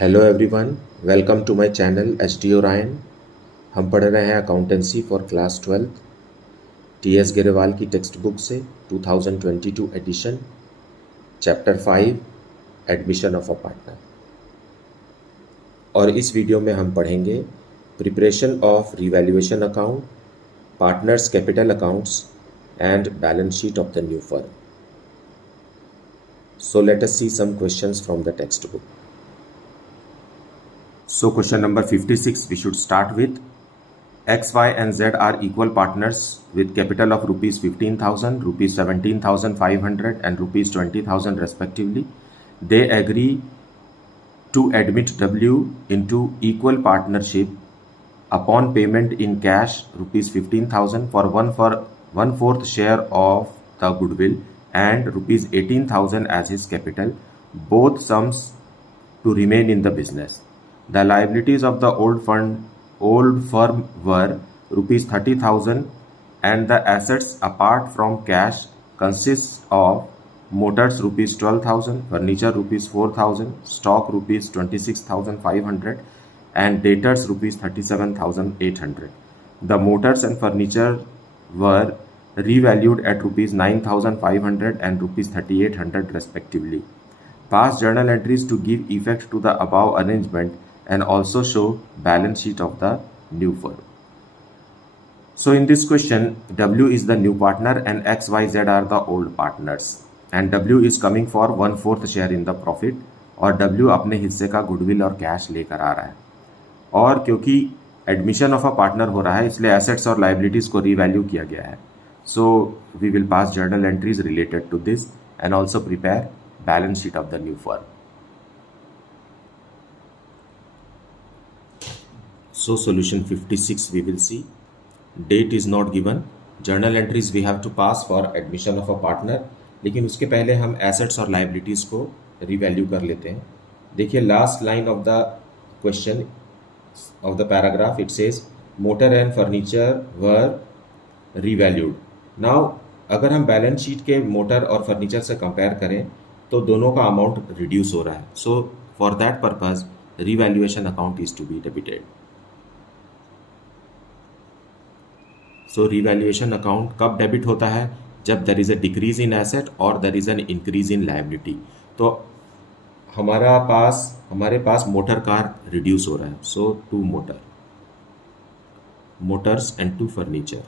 Hello everyone, welcome to my channel H D Orion. हम पढ़ रहे हैं accountancy for class 12 T S Grewal की टेक्स्ट बुक से 2022 edition, chapter 5 admission of a partner. और इस वीडियो में हम पढ़ेंगे preparation of revaluation account, partners capital accounts and balance sheet of the new firm. So let us see some questions from the textbook. So question number 56 we should start with. X, Y and Z are equal partners with capital of rupees 15,000, rupees 17,500 and rupees 20,000 respectively. They agree to admit W into equal partnership upon payment in cash rupees 15,000 for 1/4 share of the goodwill and rupees 18,000 as his capital, both sums to remain in the business. The liabilities of the old firm were rupees 30,000 and the assets apart from cash consists of motors rupees 12,000, furniture rupees 4,000, stock rupees 26,500 and debtors rupees 37,800. The motors and furniture were revalued at rupees 9,500 and rupees 3,800 respectively. Pass journal entries to give effect to the above arrangement and also show balance sheet of the new firm. So in this question, W is the new partner and X, Y, Z are the old partners and W is coming for 1/4 share in the profit और W अपने हिस्से का goodwill और cash लेकर आ रहा है। और क्योंकि एडमिशन ऑफ अ पार्टनर हो रहा है इसलिए एसेट्स और लाइबिलिटीज को रीवैल्यू किया गया है। So we will pass journal entries related to this and also prepare balance sheet of the new firm. So solution 56 we will see. Date is not given. Journal entries we have to pass for admission of a partner. लेकिन उसके पहले हम assets और liabilities को revalue कर लेते हैं. देखिए last line of the question of the paragraph it says motor and furniture were revalued. Now अगर हम बैलेंस शीट के मोटर और फर्नीचर से कंपेयर करें तो दोनों का अमाउंट रिड्यूस हो रहा है. So for that purpose revaluation account is to be debited. So revaluation account कब डेबिट होता है? जब there is a decrease in asset और there is an increase in liability. तो हमारे पास मोटर कार रिड्यूस हो रहा है. सो 2 मोटर्स एंड 2 फर्नीचर.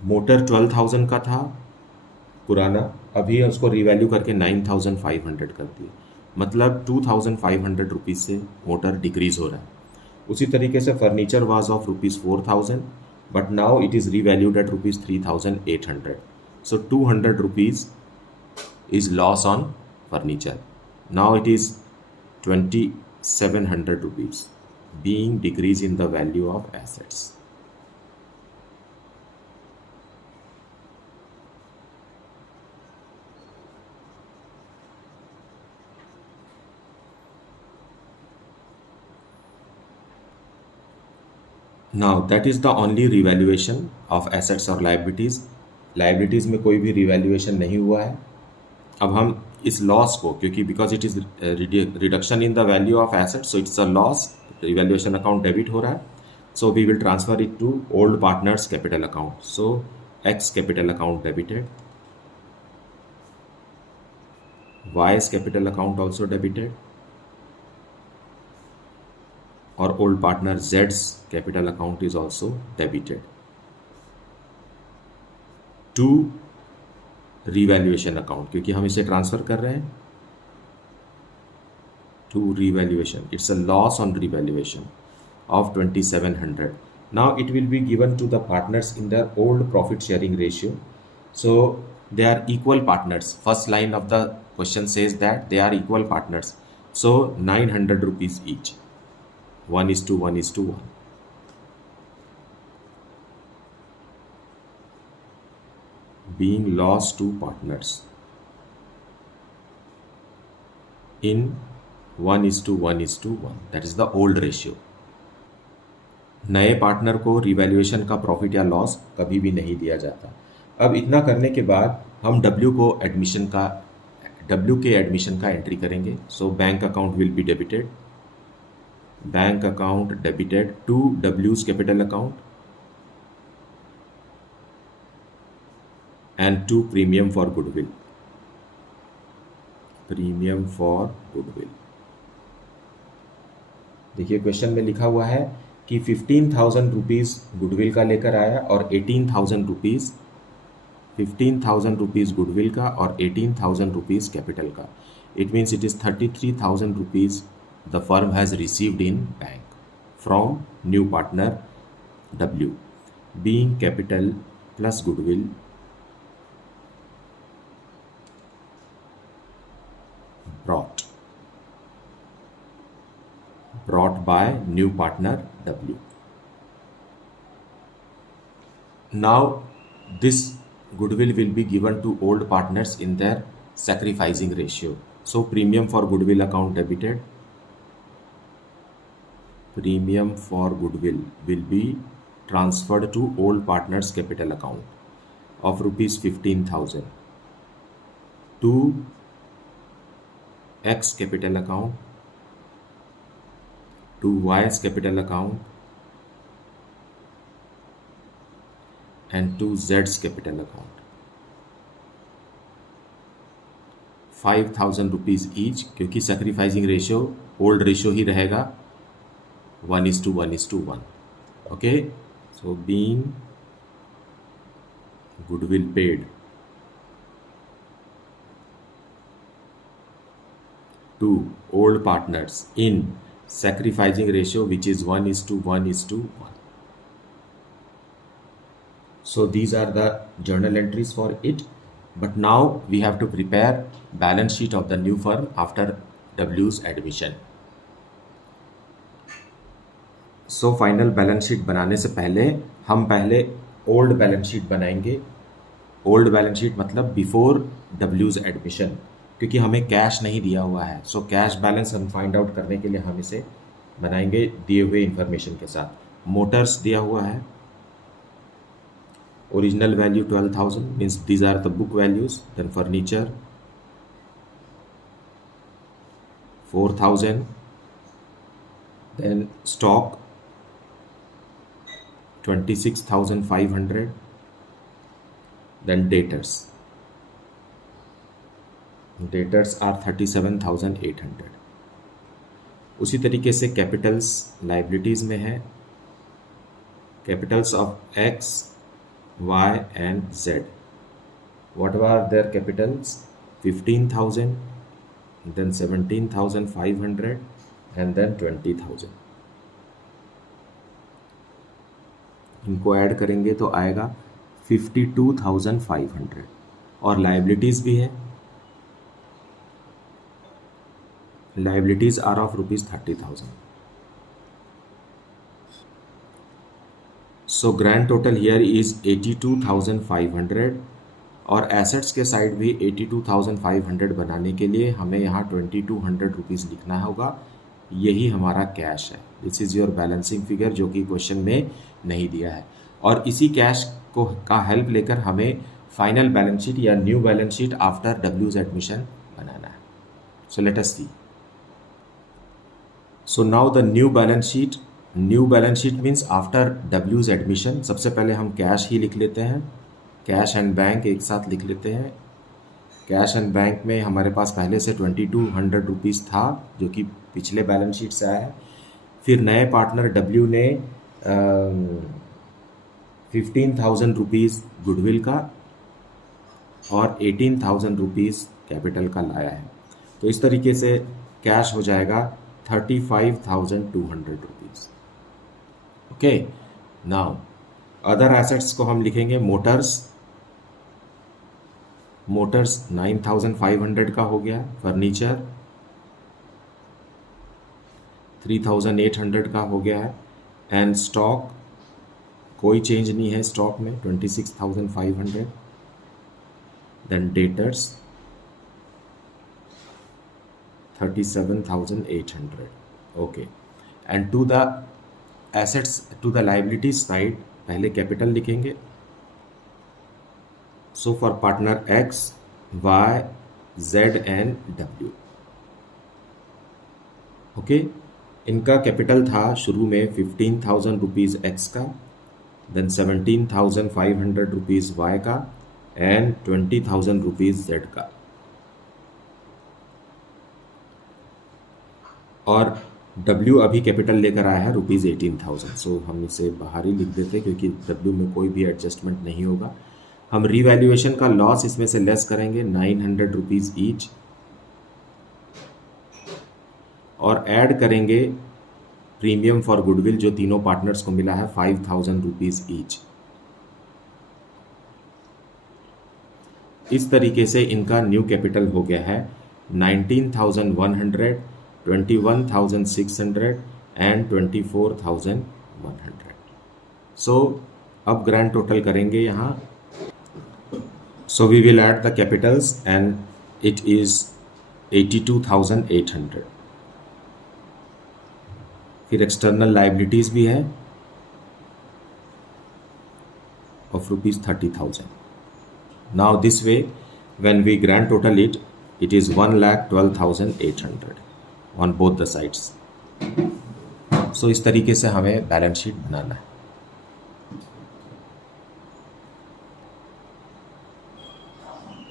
मोटर 12,000 का था पुराना, अभी उसको रिवैल्यू करके 9,500 कर दिया. मतलब 2,500 रुपीज़ से मोटर डिक्रीज हो रहा है. उसी तरीके से furniture was of rupees 4,000 but now it is revalued at rupees 3,800. So 200 rupees is loss on furniture. Now it is 2,700 rupees being decrease in the value of assets. Now that is the only revaluation of assets or liabilities. Liabilities में कोई भी revaluation नहीं हुआ है. अब हम इस loss को, क्योंकि because it is reduction in the value of asset so it's a loss, revaluation account debit हो रहा है. So we will transfer it to old partners capital account. So X capital account debited, Y's capital account also debited और old partner जेड्स capital account is also debited to revaluation account, क्योंकि हम इसे transfer कर रहे हैं to revaluation. It's a loss on revaluation of 2,700. Now it will be given to the partners in the old profit sharing ratio. So they are equal partners. First line of the question says that they are equal partners. So 900 rupees each, 1:1:1. being lost to partners in 1:1:1. That is the old ratio. नए partner को revaluation का profit या loss कभी भी नहीं दिया जाता. अब इतना करने के बाद हम W को एडमिशन का W के एडमिशन का एंट्री करेंगे. So bank account will be debited. Bank account debited to W's capital account and to premium for goodwill. Premium for goodwill. देखिए क्वेश्चन में लिखा हुआ है कि 15,000 रुपीज़ गुडविल का लेकर आया और 18,000 रुपीज़ 15,000 रुपीज़ गुडविल का और 18,000 रुपीज़ कैपिटल का. It means it is 33,000 rupees the firm has received in bank from new partner W. Being capital plus goodwill brought by new partner W. Now this goodwill will be given to old partners in their sacrificing ratio. So premium for goodwill account debited. Premium for goodwill will be transferred to old partners capital account of rupees 15,000 to X capital account to Y's capital account and to Z's capital account. 5,000 rupees each, क्योंकि sacrificing ratio old ratio ही रहेगा 1:1:1. Okay. So being goodwill paid to old partners in sacrificing ratio which is 1:1:1. So these are the journal entries for it. But now we have to prepare balance sheet of the new firm after W's admission. So final balance sheet बनाने से पहले हम पहले old balance sheet बनाएंगे. old balance sheet मतलब before W's admission, क्योंकि हमें cash नहीं दिया हुआ है. सो कैश बैलेंस हम फाइंड आउट करने के लिए हम इसे बनाएंगे दिए हुए इंफॉर्मेशन के साथ. मोटर्स दिया हुआ है. Original value 12,000 means these are the book values. Then furniture 4,000. Then stock 26,500. Then debtors are 37,800. उसी तरीके से कैपिटल्स लाइबिलिटीज़ में है. Capitals of X, Y and Z. What are their capitals? 15,000, then 17,500 and then 20,000. इनको add करेंगे तो आएगा 52,500. और लाइबिलिटीज़ भी है. Liabilities are of rupees 30,000. So grand total here is 82,500. और एसेट्स के साइड भी 82,500 बनाने के लिए हमें यहाँ 2,200 रुपीज़ लिखना होगा. यही हमारा कैश है. This is your balancing figure जो कि क्वेश्चन में नहीं दिया है. और इसी कैश को का हेल्प लेकर हमें फाइनल बैलेंस शीट या new balance sheet after W's admission बनाना है. So let us see. So now the new balance sheet. New balance sheet means after W's admission. सबसे पहले हम कैश ही लिख लेते हैं. कैश एंड बैंक एक साथ लिख लेते हैं. कैश एंड बैंक में हमारे पास पहले से 2,200 रुपीज़ था जो कि पिछले बैलेंस शीट से आया है. फिर नए पार्टनर W ने 15,000 रुपीज़ गुडविल का और 18,000 रुपीज़ कैपिटल का लाया है. तो इस तरीके से कैश हो जाएगा 35,200 rupees. Okay. Now other assets को हम लिखेंगे. मोटर्स 9,500 का हो गया. फर्नीचर 3,800 का हो गया है. एंड स्टॉक कोई चेंज नहीं है स्टॉक में 26,500. Then debtors 37,800. Okay. And to the assets, to the liabilities side, पहले कैपिटल लिखेंगे. So for partner X, Y Z and W. Okay, इनका कैपिटल था शुरू में 15,000 रुपीज़ एक्स का, देन 17,500 रुपीज़ वाई का एंड 20,000 रुपीज़ जेड का। और W अभी कैपिटल लेकर आया है रुपीज़ 18,000। सो हम इसे बाहर ही लिख देते क्योंकि W में कोई भी एडजस्टमेंट नहीं होगा। हम रीवैल्यूएशन का लॉस इसमें से लेस करेंगे 900 रुपीज़ ईच, और ऐड करेंगे प्रीमियम फॉर गुडविल जो तीनों पार्टनर्स को मिला है 5,000 रुपीज़ ईच। इस तरीके से इनका न्यू कैपिटल हो गया है 19,100, 21,600 एंड 24,100। सो अब ग्रैंड टोटल करेंगे यहाँ। So we will add the capitals and it is 82,800। फिर एक्सटर्नल लाइबिलिटीज़ भी है of rupees 30,000। Now this way when we grand total it, it is 1,12,800 on both the sides. So इस तरीके से हमें बैलेंस शीट बनाना है।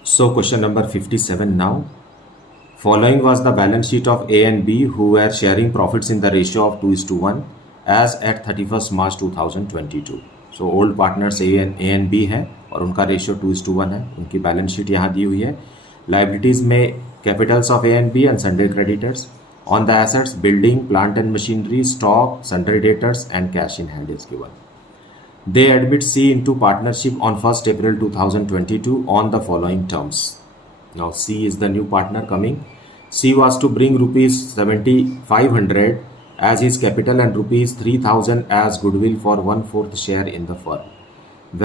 So question number 57 now. Following was the balance sheet of A and B who were sharing profits in the ratio of 2:1 as at 31st March 2022. So old partners A and B है और उनका ratio 2:1 है। उनकी balance sheet यहाँ दी हुई है। Liabilities में capitals of A and B and sundry creditors. On the assets building, plant and machinery, stock, sundry debtors and cash in hand is given. They admit C into partnership on 1st April 2022 on the following terms. Now C is the new partner coming. C was to bring rupees 7,500 as his capital and rupees 3,000 as goodwill for 1/4 share in the firm.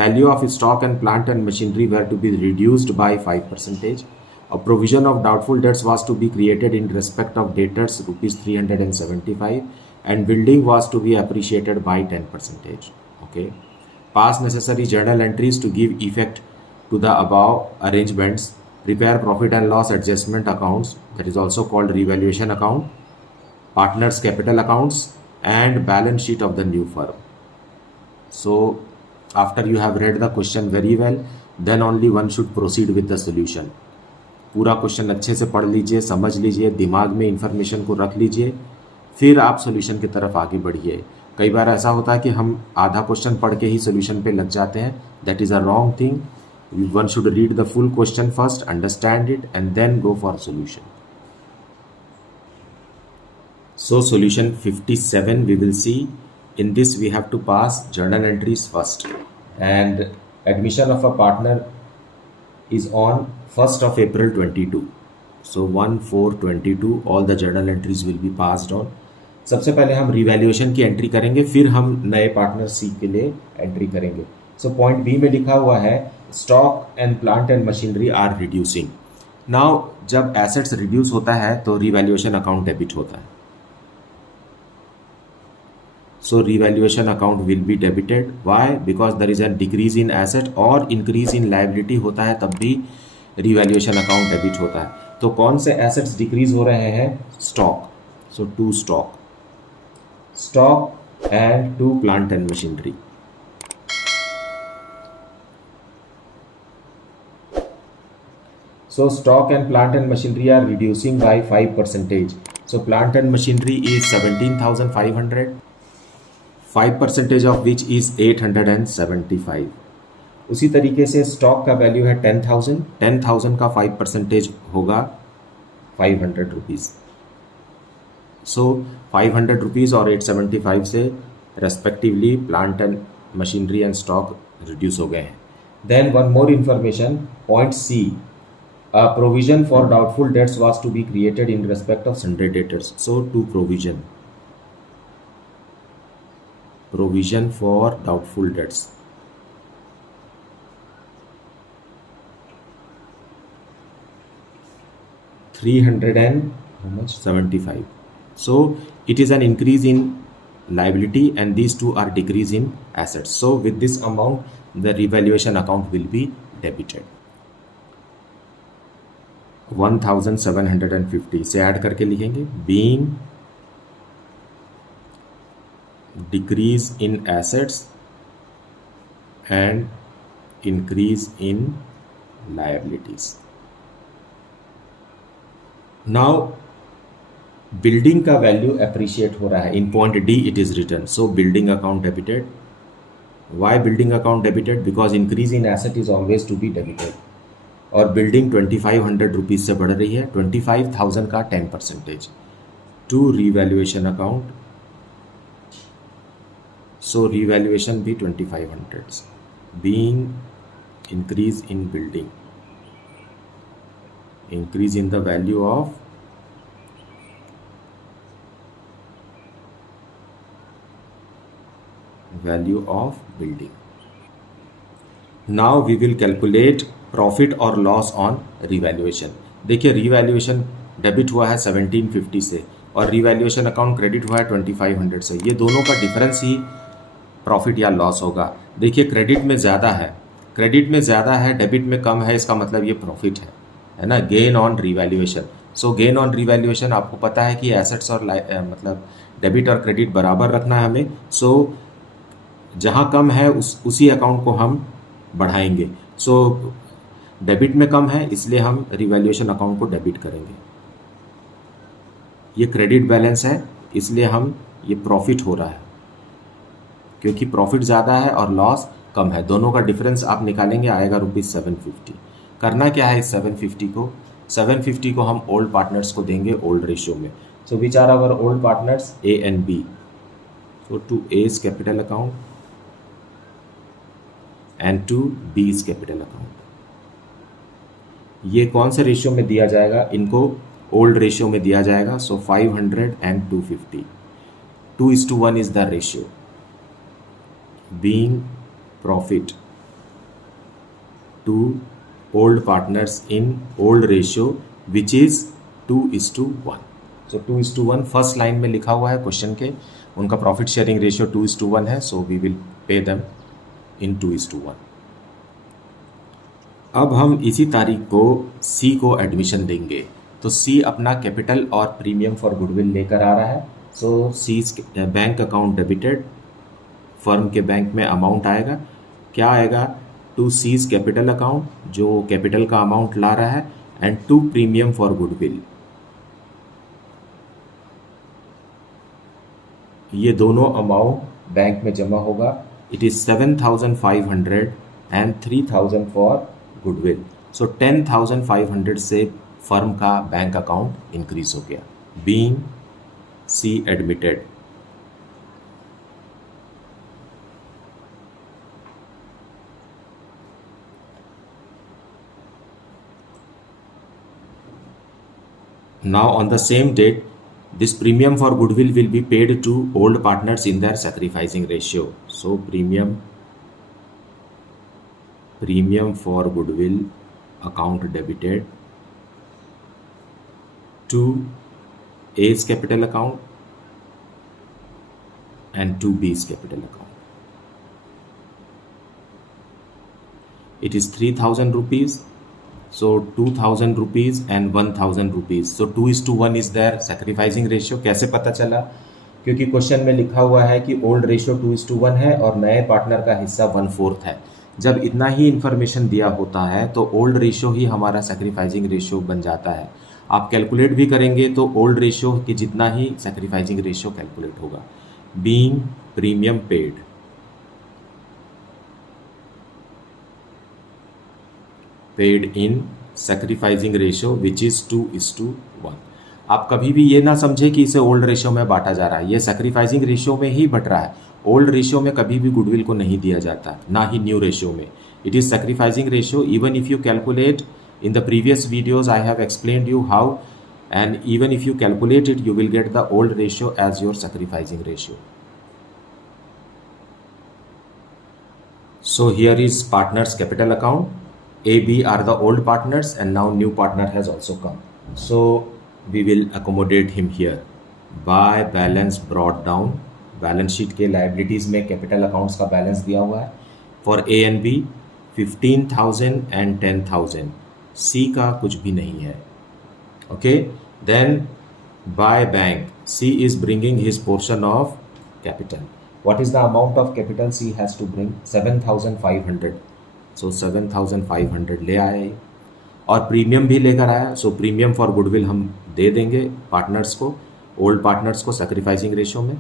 Value of stock and plant and machinery were to be reduced by 5%. A provision of doubtful debts was to be created in respect of debtors rupees 375 and building was to be appreciated by 10%. Okay. Pass necessary journal entries to give effect to the above arrangements. Prepare profit and loss adjustment accounts, that is also called revaluation account, partners capital accounts and balance sheet of the new firm. So after you have read the question very well, then only one should proceed with the solution. पूरा question अच्छे से पढ़ लीजिए, समझ लीजिए, दिमाग में information को रख लीजिए, फिर आप सॉल्यूशन की तरफ आगे बढ़िए। कई बार ऐसा होता है कि हम आधा क्वेश्चन पढ़ के ही सॉल्यूशन पे लग जाते हैं। That is a wrong thing. One should read the full question first, understand it and then go for solution. So solution 57 we will see. In this we have to pass journal entries first and admission of a partner is on 1st of April 22. So 1/4/22 all the journal entries will be passed on. सबसे पहले हम revaluation की entry करेंगे, फिर हम नए partner C के लिए एंट्री करेंगे। सो पॉइंट बी में लिखा हुआ है stock and plant and machinery are reducing. Now जब एसेट्स रिड्यूस होता है तो रिवैल्यूएशन अकाउंट डेबिट होता है। So revaluation account will be debited. Why? Because there is a decrease in asset और increase in liability होता है, तब भी revaluation account debit होता है। तो कौन से assets decrease हो रहे हैं? Stock. So to stock and to plant and machinery. So stock and plant and machinery are reducing by 5%. So plant and machinery is 17,500. 5% of which is 875। उसी तरीके से स्टॉक का वैल्यू है 10,000। 10,000 का 5% होगा 500 रुपीज़। सो 500 रुपीज़ और 875 से respectively plant and machinery and stock reduce हो गए हैं। Then one more information, point C, a provision for doubtful debts was to be created in respect of sundry debtors. So to provision for doubtful debts. $375. So it is an increase in liability and these two are decrease in assets. So with this amount the revaluation account will be debited. 1750 से add करके लिखेंगे being decrease in assets and increase in liabilities. Now building का value appreciate हो रहा है, in point D it is written, so building account debited. Why building account debited? Because increase in asset is always to be debited, और building 2500 rupees से बढ़ रही है, 25,000 का 10%। To revaluation account, so revaluation भी 2500। Being increase in building, increase in the value of building. Now we will calculate profit or loss on revaluation. देखिए revaluation debit हुआ है 1750 से और रिवैल्यूएशन अकाउंट क्रेडिट हुआ है 2500 से, ये दोनों का डिफरेंस ही प्रॉफिट या लॉस होगा। देखिए क्रेडिट में ज़्यादा है, डेबिट में कम है, इसका मतलब ये प्रॉफिट है ना, gain on revaluation. So gain on revaluation आपको पता है कि एसेट्स और मतलब डेबिट और क्रेडिट बराबर रखना है हमें। सो जहाँ कम है उसी अकाउंट को हम बढ़ाएंगे। सो डेबिट में कम है इसलिए हम रिवैल्यूएशन अकाउंट को डेबिट करेंगे। ये क्रेडिट बैलेंस है इसलिए हम ये प्रॉफिट हो रहा है, क्योंकि प्रॉफिट ज़्यादा है और लॉस कम है, दोनों का डिफरेंस आप निकालेंगे, आएगा ₹750। करना क्या है इस 750 को हम ओल्ड पार्टनर्स को देंगे ओल्ड रेशियो में। So which are our old partners? A and B. So to A's capital account and to B's capital account. ये कौन से रेशियो में दिया जाएगा? इनको ओल्ड रेशियो में दिया जाएगा। So 500 and 250, 2:1 is the ratio. Being profit to old partners in old ratio which is 2:1। so 2:1 first line में लिखा हुआ है क्वेश्चन के, उनका प्रॉफिट शेयरिंग रेशियो 2:1 है, so we will pay them in 2:1। अब हम इसी तारीख को सी को एडमिशन देंगे, तो सी अपना कैपिटल और प्रीमियम फॉर गुडविल लेकर आ रहा है। So C bank account debited, firm के बैंक में अमाउंट आएगा, क्या आएगा? टू सीज कैपिटल अकाउंट, जो कैपिटल का अमाउंट ला रहा है, and to premium for goodwill. ये दोनों अमाउंट बैंक में जमा होगा। It is 7,500 and 3,000 for goodwill. So 10,500 से फर्म का बैंक अकाउंट इंक्रीज हो गया। Being C admitted, now on the same date this premium for goodwill will be paid to old partners in their sacrificing ratio. So premium for goodwill account debited to A's capital account and to B's capital account. It is 3,000 rupees. So 2,000 rupees and 1,000 rupees. So 2:1 is their sacrificing ratio. कैसे पता चला? क्योंकि question में लिखा हुआ है कि old ratio 2:1 है और नए पार्टनर का हिस्सा 1/4 है। जब इतना ही इन्फॉर्मेशन दिया होता है तो ओल्ड रेशियो ही हमारा सैक्रिफाइसिंग रेशियो बन जाता है। आप कैलकुलेट भी करेंगे तो ओल्ड रेशियो की जितना ही सैक्रिफाइसिंग रेशियो कैलकुलेट होगा। Being premium paid in sacrificing ratio which is 2:1। आप कभी भी ये ना समझे कि इसे ओल्ड रेशियो में बांटा जा रहा है, ये सैक्रिफाइसिंग रेशियो में ही बट रहा है। ओल्ड रेशियो में कभी भी गुडविल को नहीं दिया जाता, ना ही न्यू रेशियो में। It is sacrificing ratio. Even if you calculate in the previous videos I have explained you how, and even if you calculate it you will get the old ratio as your sacrificing ratio. So here is partners capital account. A, B are the old partners and now new partner has also come. So we will accommodate him here by balance brought down. Balance sheet के liabilities में capital accounts का balance दिया हुआ है for A and B 15,000 and 10,000। सी का कुछ भी नहीं है, Okay, then by bank, C is bringing his portion of capital. What is the amount of capital C has to bring? 7,500. So 7,500 ले आया ये, और प्रीमियम भी लेकर आया. सो प्रीमियम फॉर गुडविल हम दे देंगे पार्टनर्स को, ओल्ड पार्टनर्स को सैक्रिफाइसिंग रेशियो में.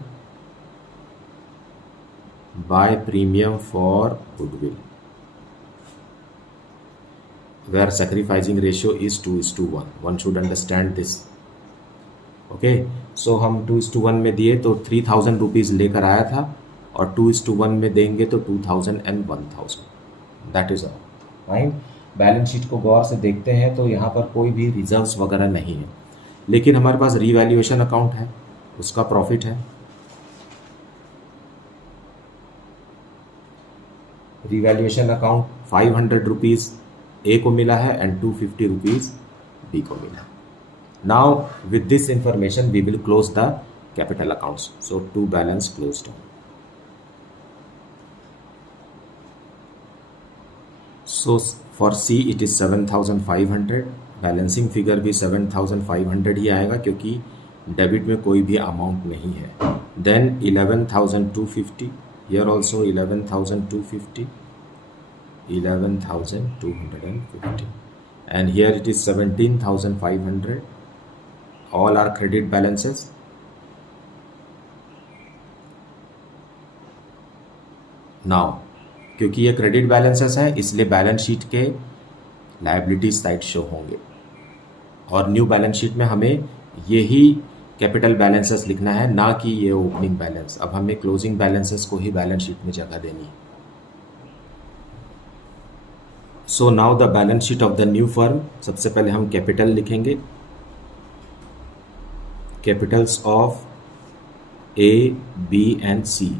By premium for goodwill where sacrificing ratio is 2:1. One should understand this. Okay, so हम 2:1 में दिए तो 3,000 रुपीज़ लेकर आया था, और 2:1 में देंगे तो 2,000 and 1,000. That is all. Fine. Balance sheet को गौर से देखते हैं तो यहाँ पर कोई भी रिजर्व्स वगैरह नहीं है, लेकिन हमारे पास रीवैल्यूएशन अकाउंट है, उसका प्रॉफिट है. रीवैल्यूएशन अकाउंट 500 रुपीज़ ए को मिला है एंड 250 रुपीज़ बी को मिला. Now with this information we will close the capital accounts. So to balance closed. So for C it is 7,500. Balancing figure भी 7,500 ही आएगा क्योंकि डेबिट में कोई भी अमाउंट नहीं है. Then 11,250. Here also 11,250. 11,250, and here it is 17,500. all are credit balances. now क्योंकि ये क्रेडिट बैलेंसेस हैं इसलिए बैलेंस शीट के लायबिलिटी साइड शो होंगे, और न्यू बैलेंस शीट में हमें यही कैपिटल बैलेंसेस लिखना है, ना कि ये ओपनिंग बैलेंस. अब हमें क्लोजिंग बैलेंसेस को ही बैलेंस शीट में जगह देनी है. So now the balance sheet of the new firm. सबसे पहले हम कैपिटल लिखेंगे. Capitals of A, B and C.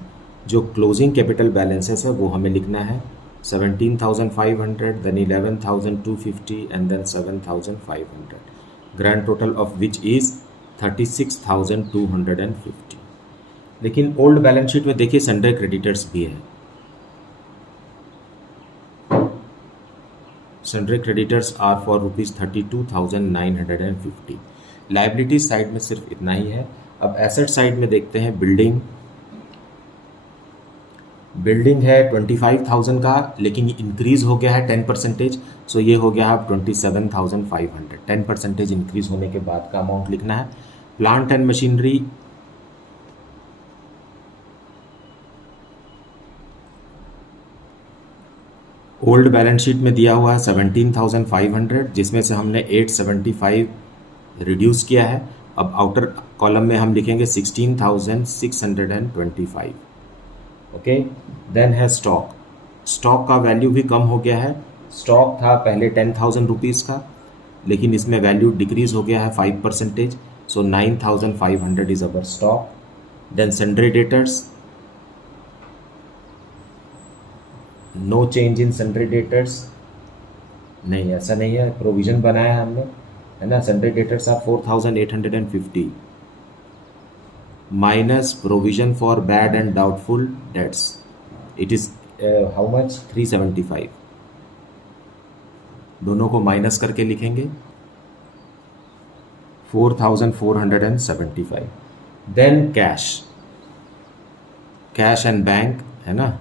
जो क्लोजिंग कैपिटल बैलेंसेस है वो हमें लिखना है 17,500, then 11,250 and then 7,500. Grand total of which is 36,250. लेकिन ओल्ड बैलेंस शीट में देखिए सन्डे क्रेडिटर्स भी है. Sundry creditors are for rupees 32,950. Liability side में सिर्फ इतना ही है. अब एसेट साइड में देखते हैं. बिल्डिंग है 25,000 का, लेकिन इंक्रीज हो गया है 10%. सो ये हो गया अब 27,500. 10% इंक्रीज होने के बाद का अमाउंट लिखना है. Plant and machinery old balance sheet में दिया हुआ है 17,500, जिसमें से हमने 875 रिड्यूस किया है. अब आउटर कॉलम में हम लिखेंगे 16,625. ओके. देन है स्टॉक. स्टॉक का वैल्यू भी कम हो गया है. स्टॉक था पहले 10,000 रुपीज़ का, लेकिन इसमें वैल्यू डिक्रीज हो गया है 5%. So 9,500 is our stock. Then sundry debtors, no change in sundry debtors. नहीं, ऐसा नहीं है, प्रोविजन बनाया है हमने, है ना. Sundry debtors are 4,850 minus provision for bad and doubtful debts. It is how much? 375. दोनों को माइनस करके लिखेंगे 4,475. देन कैश एंड बैंक, है ना.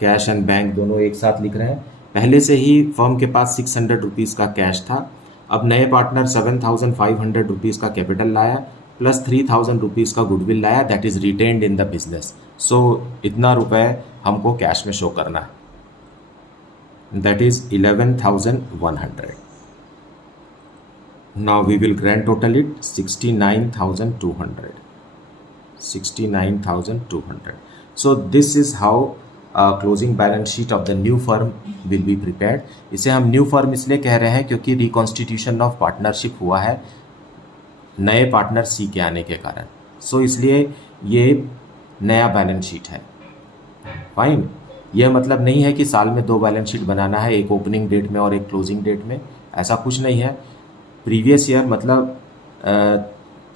कैश एंड बैंक दोनों एक साथ लिख रहे हैं. पहले से ही फर्म के पास 600 रुपीज़ का कैश था. अब नए पार्टनर 7,500 रुपीज़ का कैपिटल लाया प्लस 3,000 रुपीज़ का गुडविल लाया, that is retained in the business. So इतना रुपए हमको कैश में शो करना है, that is 11,100. Now we will grand total it 69,200. 69,200. So this is how closing balance sheet of the new firm will be prepared. इसे हम new firm इसलिए कह रहे हैं क्योंकि रिकॉन्स्टिट्यूशन ऑफ पार्टनरशिप हुआ है नए पार्टनर सी के आने के कारण. सो इसलिए ये नया बैलेंस शीट है. फाइन. यह मतलब नहीं है कि साल में 2 बैलेंस शीट बनाना है, एक ओपनिंग डेट में और एक क्लोजिंग डेट में. ऐसा कुछ नहीं है. प्रीवियस ईयर मतलब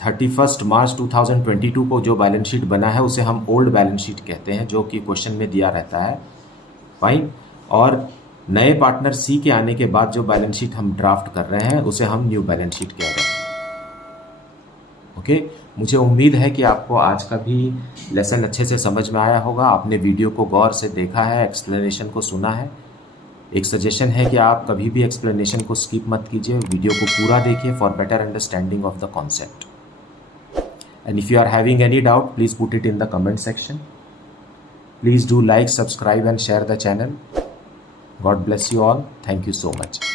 31 मार्च 2022 को जो बैलेंस शीट बना है उसे हम ओल्ड बैलेंस शीट कहते हैं, जो कि क्वेश्चन में दिया रहता है. फाइन. और नए पार्टनर सी के आने के बाद जो बैलेंस शीट हम ड्राफ्ट कर रहे हैं उसे हम न्यू बैलेंस शीट कह रहे हैं। ओके, मुझे उम्मीद है कि आपको आज का भी लेसन अच्छे से समझ में आया होगा। आपने वीडियो को गौर से देखा है, एक्सप्लेनेशन को सुना है। एक सजेशन है कि आप कभी भी एक्सप्लेनेशन को स्किप मत कीजिए, वीडियो को पूरा देखिए for better understanding of the concept. And if you are having any doubt, please put it in the comment section. Please do like, subscribe and share the channel. God bless you all. Thank you so much.